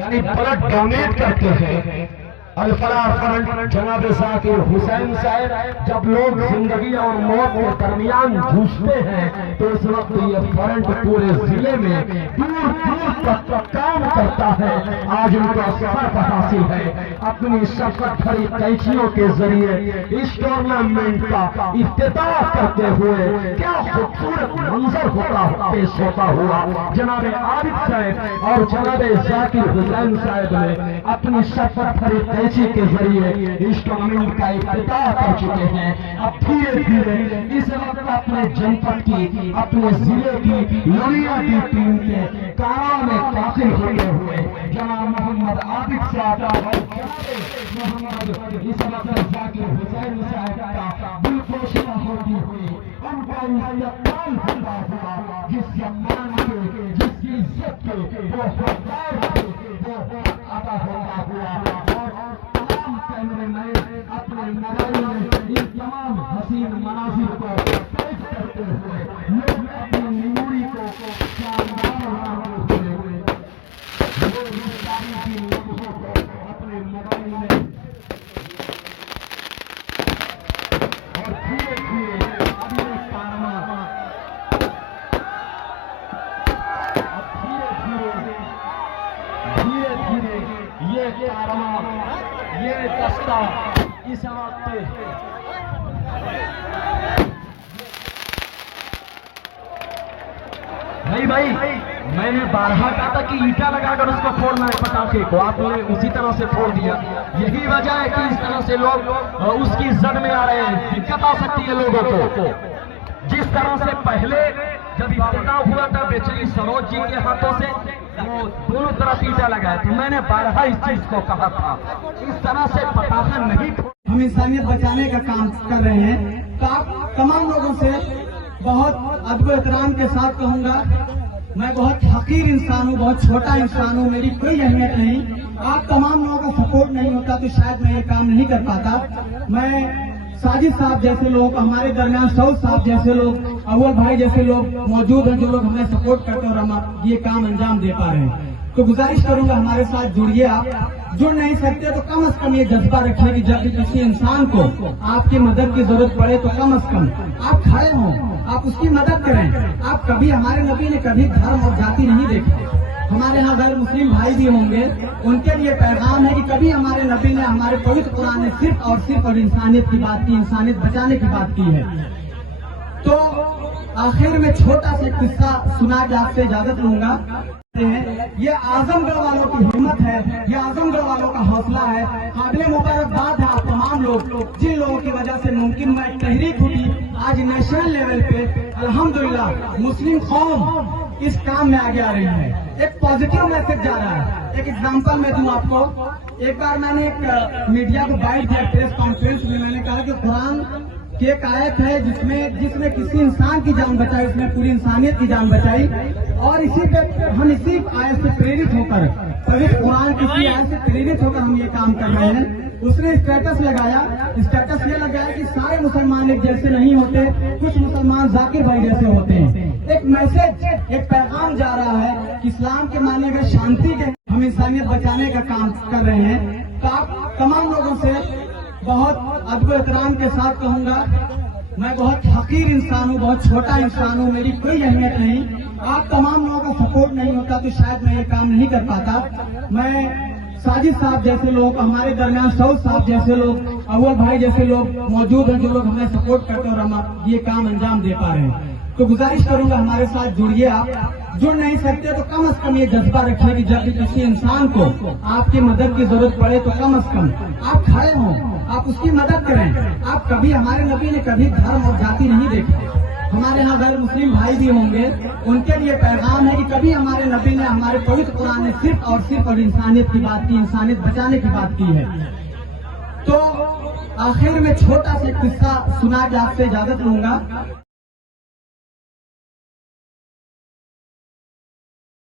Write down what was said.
यानी blood donate करते हैं। अल-फलाह फ्रंट जनाब ज़ाकिर हुसैन साहब, जब लोग जिंदगी और मौत के दरमियान जूझते हैं तो इस वक्त ये फ्रंट पूरे जिले में दूर दूर तक काम करता है। आज उनको सफर हासिल है। अपनी शफकत भरी कैंचियों के जरिए इस टूर्नामेंट का इफ्तिताह करते हुए क्या खूबसूरत मंजर पेश होता हुआ जनाब आबिद साहब और जनाब ज़ाकिर हुसैन साहब ने अपनी शफकत भरी कैंची के जरिए इस टूर्नामेंट का इफ्तिताह कर चुके हैं। अब धीरे धीरे इस वक्त अपने जनपद की, अपने जिले की लोहिया की टीम के कारा में दाखिल होते हुए जनाब मोहम्मद आबिद साहब और जनाब मोहम्मद इस वक्त ज़ाकिर हुसैन साहब का दिलपोशिया होती हुई उनका इस्तेमाल होता हुआ जिस सम्मान के, जिसकी इज्जत के वो हकदार थे, वो अदा होता हुआ अपने नगारी में इन तमाम हसीन मनाजिर को पेश करते हुए लोग अपनी मेमोरी को शानदार बनाते हुए लोग इस तारीखी लम्हों को अपने नगारी में और धीरे धीरे अपने कारनामा धीरे धीरे ये कारनामा ये दस्ता इस वक्त नहीं भाई, मैंने बारहा कहा था कि ईटा लगाकर उसको फोड़ना है पटाखे को, आपने उसी तरह से फोड़ दिया। यही वजह है कि इस तरह से लोग उसकी जद में आ रहे हैं। दिक्कत आ सकती है लोगों को। जिस तरह से पहले जब इफ्तिताह हुआ था बेचनी सरोज जी के हाथों से, वो दोनों तरफ ईटा लगाए थे। मैंने बारहा इस चीज को कहा था, इस तरह से पटाखा नहीं। हम इंसानियत बचाने का काम कर रहे हैं, तो आप तमाम लोगों से बहुत अदब एहतराम के साथ कहूंगा, मैं बहुत हकीर इंसान हूँ, बहुत छोटा इंसान हूँ, मेरी कोई अहमियत नहीं। आप तमाम लोगों का सपोर्ट नहीं होता तो शायद मैं ये काम नहीं कर पाता। मैं साजिद साहब जैसे लोग, हमारे दरमियान सऊद साहब जैसे लोग, अव्वल भाई जैसे लोग मौजूद हैं, जो लोग हमें सपोर्ट करते हैं और हम ये काम अंजाम दे पा रहे हैं। तो गुजारिश करूंगा हमारे साथ जुड़िए। आप जुड़ नहीं सकते तो कम से कम ये जज्बा रखिए कि जब भी किसी इंसान को आपकी मदद की जरूरत पड़े तो कम से कम आप खड़े हों, आप उसकी मदद करें। आप कभी, हमारे नबी ने कभी धर्म और जाति नहीं देखी। हमारे यहाँ गैर मुस्लिम भाई भी होंगे, उनके लिए पैगाम है कि कभी हमारे नबी ने, हमारे पवित्र कुरान ने सिर्फ और इंसानियत की बात की, इंसानियत बचाने की बात की है। तो आखिर में छोटा सा किस्सा सुना के आपसे इजाजत लूंगा। ये आजमगढ़ वालों की हिम्मत है, ये आजमगढ़ वालों का हौसला है। काबिल मुबारकबाद है आप तमाम लोग, जिन लोगों की वजह से मुमकिन में तहरीक हुई आज नेशनल लेवल पे अल्हम्दुलिल्लाह मुस्लिम कौम इस काम में आगे आ रही है। एक पॉजिटिव मैसेज जा रहा है। एक एग्जांपल मैं दूं आपको। एक बार मैंने एक मीडिया को बाइट दिया प्रेस कॉन्फ्रेंस में, मैंने कहा कि कुरान की एक आयत है जिसमें किसी इंसान की जान बचाई, उसमें पूरी इंसानियत की जान बचाई। और इसी पे हम इसी आयत से प्रेरित होकर, पवित्र कुरान की इसी आयत से प्रेरित होकर हम ये काम कर रहे हैं। उसने स्टेटस लगाया, स्टेटस ये लगाया कि सारे मुसलमान एक जैसे नहीं होते, कुछ मुसलमान जाकिर भाई जैसे होते हैं। एक मैसेज, एक पैगाम जा रहा है कि इस्लाम के माने गए शांति के, हम इंसानियत बचाने का काम कर रहे हैं। तो आप तमाम लोगों से बहुत अदब एहतराम के साथ कहूंगा, मैं बहुत हकीर इंसान हूँ, बहुत छोटा इंसान हूँ, मेरी कोई अहमियत नहीं। आप तमाम लोगों का सपोर्ट नहीं होता तो शायद मैं ये काम नहीं कर पाता। मैं साजिद साहब जैसे लोग, हमारे दरमियान सऊद साहब जैसे लोग, अव्वल भाई जैसे लोग मौजूद हैं, जो लोग हमें सपोर्ट करते हैं और हम ये काम अंजाम दे पा रहे हैं। तो गुजारिश करूंगा हमारे साथ जुड़िए। आप जुड़ नहीं सकते तो कम से कम ये जज्बा रखिए कि जब भी किसी इंसान को आपकी मदद की जरूरत पड़े तो कम से कम आप खड़े हों, आप उसकी मदद करें। आप कभी, हमारे नबी ने कभी धर्म और जाति नहीं देखी। हमारे यहाँ गैर मुस्लिम भाई भी होंगे, उनके लिए पैगाम है कि कभी हमारे नबी ने, हमारे पवित्र कुरान ने सिर्फ और इंसानियत की बात की, इंसानियत बचाने की बात की है। तो आखिर में छोटा सा किस्सा सुना के आपसे इजाजत लूंगा।